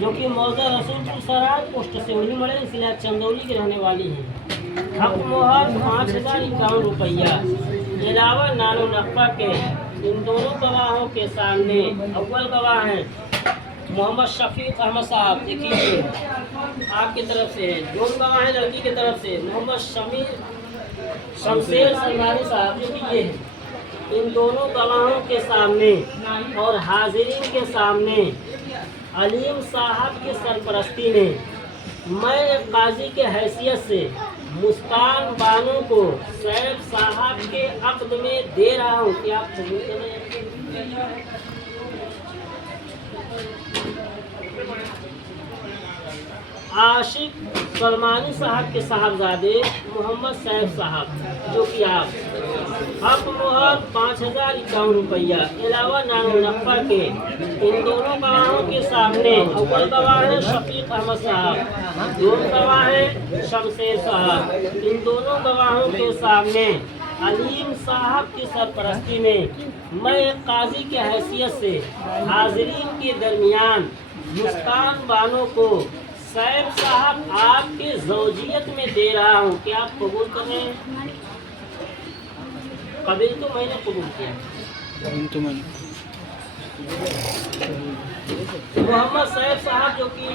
جو کہ موضع رسول سرات پوسٹ سے وہی مڑے ضلع چندولی کی رہنے والی ہیں۔ حق مہر 5051 روپیہ علاوہ نان و نقبہ کے ان دونوں گواہوں کے سامنے اول گواہ ہیں محمد شفیق احمد صاحب، دیکھیے آپ کی طرف سے ہے۔ دو گواہ ہیں لڑکی کی طرف سے محمد شمشیر سلمانی صاحب، جو کہ یہ ہیں۔ ان دونوں گواہوں کے سامنے اور حاضرین کے سامنے علیم صاحب کی سرپرستی میں میں ایک قاضی کے حیثیت سے مسکان بانو کو سیف صاحب کے عقد میں دے رہا ہوں کہ آپ قبول کریں۔ عاشق سلمانی صاحب کے صاحبزادے محمد سیف صاحب، جو کہ آپ حق مہر 5051 روپیہ علاوہ نان و نقبہ کے ان دونوں گواہوں کے سامنے اول گواہ ہے شفیق احمد صاحب، دوسرے گواہ ہے شمشیر صاحب۔ ان دونوں گواہوں کے سامنے علیم صاحب کی سرپرستی میں میں ایک قاضی کی حیثیت سے حاضرین کے درمیان مسکان بانو کو سیف صاحب آپ کے زوجیت میں دے رہا ہوں کہ آپ قبول کر رہے ہیں؟ قبول تو میں نے قبول کیا۔ محمد سیف صاحب جو کہ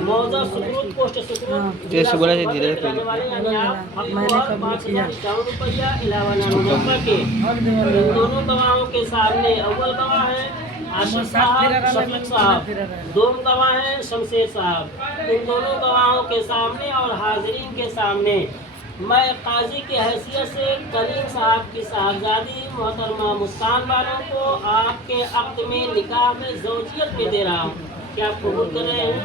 موضع سکروت پوسٹ سکروت جیسے بولا جی دھیرے رہنے والے، یعنی آپ حق مہر 5051 روپیہ علاوہ نان و نقبہ کے ان دونوں گواہوں کے سامنے اول گواہ ہے عاشق صاحب شفیق صاحب، دوم گواہ ہیں شمشیر صاحب۔ ان دونوں گواہوں کے سامنے اور حاضرین کے سامنے میں قاضی کی حیثیت سے کریم صاحب کی صاحبزادی محترمہ مسکان بانو کو آپ کے عقد میں نکاح میں زوجیت میں دے رہا ہوں کہ آپ قبول کر رہے ہیں؟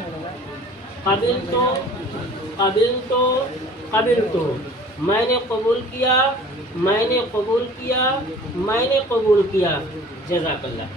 قبل تو میں نے قبول کیا، میں نے قبول کیا، میں نے قبول کیا۔ جزاک اللہ۔